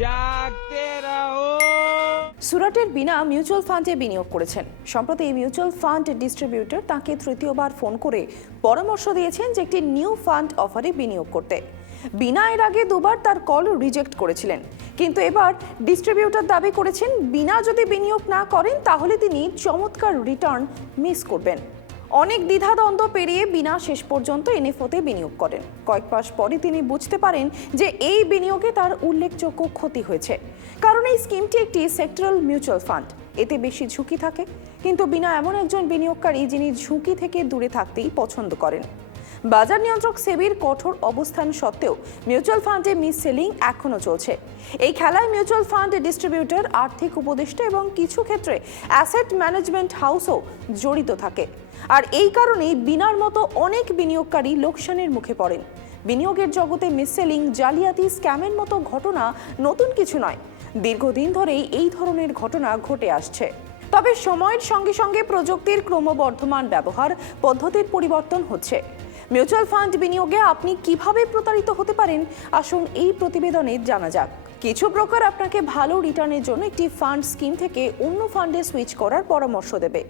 জাগতে রাহো। সুরাটের বিনা মিউচুয়াল ফান্ডে বিনিয়োগ করেছেন। সম্প্রতি এই মিউচুয়াল ফান্ড ডিস্ট্রিবিউটর তাকে তৃতীয়বার ফোন করে পরামর্শ দিয়েছেন যে একটি নিউ ফান্ড অফারে বিনিয়োগ করতে। বিনা এর আগে দুবার তার কল রিজেক্ট করেছিলেন। কিন্তু এবার ডিস্ট্রিবিউটর দাবি করেছেন, বিনা যদি বিনিয়োগ না করেন তাহলে তিনি চমৎকার রিটার্ন মিস করবেন। অনেক দ্বিধাদ্বন্দ্ব পেরিয়ে বিনা শেষ পর্যন্ত এনএফওতে বিনিয়োগ করেন। কয়েক মাস পরে তিনি বুঝতে পারেন যে এই বিনিয়োগে তার উল্লেখযোগ্য ক্ষতি হয়েছে। কারণ এই স্কিমটি একটি সেক্টরাল মিউচুয়াল ফান্ড। এতে বেশি ঝুঁকি থাকে। কিন্তু বিনা এমন একজন বিনিয়োগকারী যিনি ঝুঁকি থেকে দূরে থাকতেই পছন্দ করেন। বাজার নিয়ন্ত্রক সেবির কঠোর অবস্থান সত্ত্বেও মিউচুয়াল ফান্ডে মিস সেলিং এখনও চলছে। এই খেলায় মিউচুয়াল ফান্ড ডিস্ট্রিবিউটর, আর্থিক উপদেষ্টা এবং কিছু ক্ষেত্রে অ্যাসেট ম্যানেজমেন্ট হাউসও জড়িত থাকে। আর এই কারণেই বিনার মতো অনেক বিনিয়োগকারী লোকসানের মুখে পড়েন। বিনিয়োগের জগতে মিসসেলিং জালিয়াতি, স্ক্যামের মতো ঘটনা নতুন কিছু নয়। দীর্ঘদিন ধরেই এই ধরনের ঘটনা ঘটে আসছে। তবে সময়ের সঙ্গে সঙ্গে প্রযুক্তির ক্রমবর্ধমান ব্যবহার, পদ্ধতির পরিবর্তন হচ্ছে। মিউচুয়াল ফান্ড বিনিয়োগে আপনি কীভাবে প্রতারিত হতে পারেন? আসুন এই প্রতিবেদনে জানা যাক। কিছু ব্রোকার আপনাকে ভালো রিটার্নের জন্য একটি ফান্ড স্কিম থেকে অন্য ফান্ডে সুইচ করার পরামর্শ দেবে।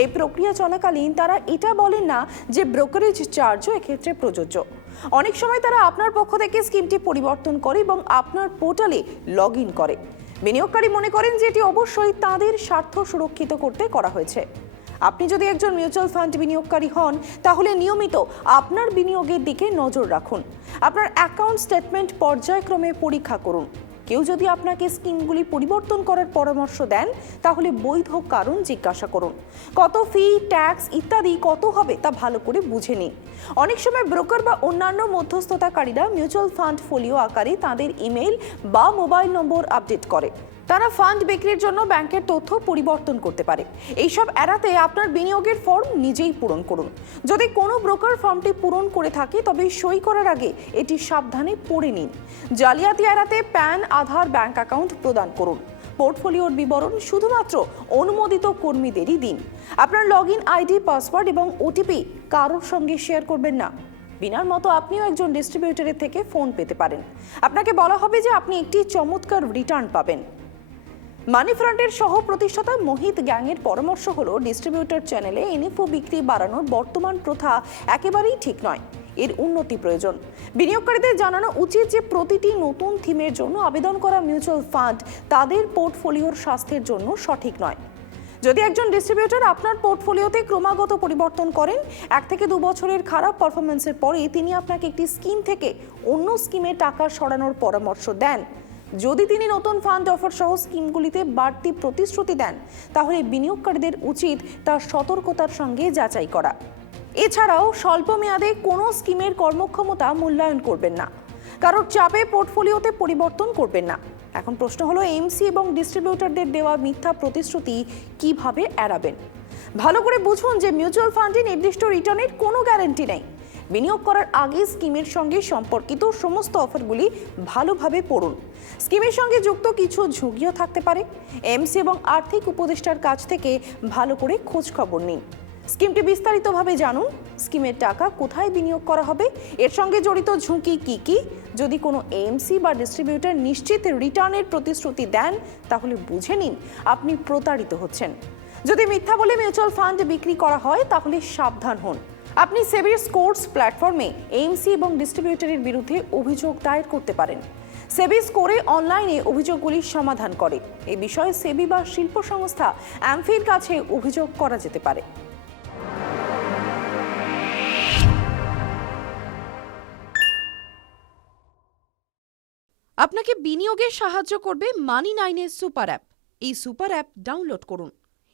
এই প্রক্রিয়া চলাকালীন তারা এটা বলেন না যে ব্রোকারেজ চার্জও এক্ষেত্রে প্রযোজ্য। অনেক সময় তারা আপনার পক্ষ থেকে স্কিমটি পরিবর্তন করে এবং আপনার পোর্টালে লগ করে। বিনিয়োগকারী মনে করেন যে এটি অবশ্যই তাদের স্বার্থ সুরক্ষিত করতে করা হয়েছে। আপনি যদি একজন মিউচুয়াল ফান্ড বিনিয়োগকারী হন, তাহলে নিয়মিত আপনার বিনিয়োগের দিকে নজর রাখুন। আপনার অ্যাকাউন্ট স্টেটমেন্ট পর্যায়ক্রমে পরীক্ষা করুন। কেউ যদি আপনাকে স্কিমগুলি পরিবর্তন করার পরামর্শ দেন, তাহলে বৈধ কারণ জিজ্ঞাসা করুন। কত ফি ট্যাক্স ইত্যাদি কত হবে তা ভালো করে বুঝে নিন। অনেক সময় ব্রোকার বা অন্যান্য মধ্যস্থতাকারীরা মিউচুয়াল ফান্ড ফোলিও আকারে তাদের ইমেল বা মোবাইল নম্বর আপডেট করে। তারা ফান্ড বিক্রির জন্য ব্যাংকের তথ্য পরিবর্তন করতে পারে। এইসব এড়াতে আপনার বিনিয়োগের ফর্ম নিজেই পূরণ করুন। যদি কোনো ব্রোকার ফর্মটি পূরণ করে থাকে, তবে সই করার আগে এটি সাবধানে পড়ে নিন। জালিয়াতি এড়াতে প্যান আধার ব্যাংক অ্যাকাউন্ট প্রদান করুন। পোর্টফোলিওর বিবরণ শুধুমাত্র অনুমোদিত কর্মীদেরই দিন। আপনার লগ ইন আইডি, পাসওয়ার্ড এবং ওটিপি কারোর সঙ্গে শেয়ার করবেন না। বিনার মতো আপনিও একজন ডিস্ট্রিবিউটরের থেকে ফোন পেতে পারেন। আপনাকে বলা হবে যে আপনি একটি চমৎকার রিটার্ন পাবেন। মানি ফ্রন্টের সহ প্রতিষ্ঠাতা মোহিত গ্যাংয়ের পরামর্শ হলো, ডিস্ট্রিবিউটর চ্যানেলে এনএফও বিক্রি বাড়ানোর বর্তমান প্রথা একেবারেই ঠিক নয়। এর উন্নতি প্রয়োজন। বিনিয়োগকারীদের জানানো উচিত যে, প্রতিটি নতুন থিমের জন্য আবেদন করা মিউচুয়াল ফান্ড তাদের পোর্টফোলিওর স্বাস্থ্যের জন্য সঠিক নয়। যদি একজন ডিস্ট্রিবিউটর আপনার পোর্টফোলিওতে ক্রমাগত পরিবর্তন করেন, এক থেকে দু বছরের খারাপ পারফরমেন্সের পরে তিনি আপনাকে একটি স্কিম থেকে অন্য স্কিমে টাকা সরানোর পরামর্শ দেন। যদি তিনি নতুন ফান্ড অফার সহ স্কিমগুলিতে বাড়তি প্রতিশ্রুতি দেন, তাহলে বিনিয়োগকারীদের উচিত তার সতর্কতার সঙ্গে যাচাই করা। এছাড়াও স্বল্প মেয়াদে কোনো স্কিমের কর্মক্ষমতা মূল্যায়ন করবেন না। কারোর চাপে পোর্টফোলিওতে পরিবর্তন করবেন না। এখন প্রশ্ন হলো এমসি এবং ডিস্ট্রিবিউটরদের দেওয়া মিথ্যা প্রতিশ্রুতি কীভাবে এড়াবেন? ভালো করে বুঝুন যে মিউচুয়াল ফান্ডে নির্দিষ্ট রিটার্নের কোনো গ্যারান্টি নেই। বিনিয়োগ করার আগে স্কিমের সঙ্গে সম্পর্কিত সমস্ত অফারগুলি ভালোভাবে পড়ুন। স্কিমের সঙ্গে যুক্ত কিছু ঝুঁকিও থাকতে পারে। এমসি এবং আর্থিক উপদেষ্টার কাছ থেকে ভালো করে খোঁজ খবর নিন। স্কিমটি বিস্তারিতভাবে জানুন। স্কিমের টাকা কোথায় বিনিয়োগ করা হবে? এর সঙ্গে জড়িত ঝুঁকি কি কি? যদি কোনো এমসি বা ডিস্ট্রিবিউটর নিশ্চিত রিটার্নের প্রতিশ্রুতি দেন, তাহলে বুঝে নিন আপনি প্রতারিত হচ্ছেন। যদি মিথ্যা বলে মিউচুয়াল ফান্ড বিক্রি করা হয়, তাহলে সাবধান হন। আপনি সেবির স্কোর্স প্ল্যাটফর্মে এমসি এবং ডিস্ট্রিবিউটরের বিরুদ্ধে অভিযোগ দায়ের করতে পারেন। সেবি স্কোরে অনলাইনে অভিযোগগুলির সমাধান করে। এ বিষয়ে সেবি বা শিল্প সংস্থা অ্যামফির কাছে অভিযোগ করা যেতে পারে। আপনাকে বিনিয়োগে সাহায্য করবে মানি নাইনের সুপার অ্যাপ এই সুপার অ্যাপ ডাউনলোড করুন।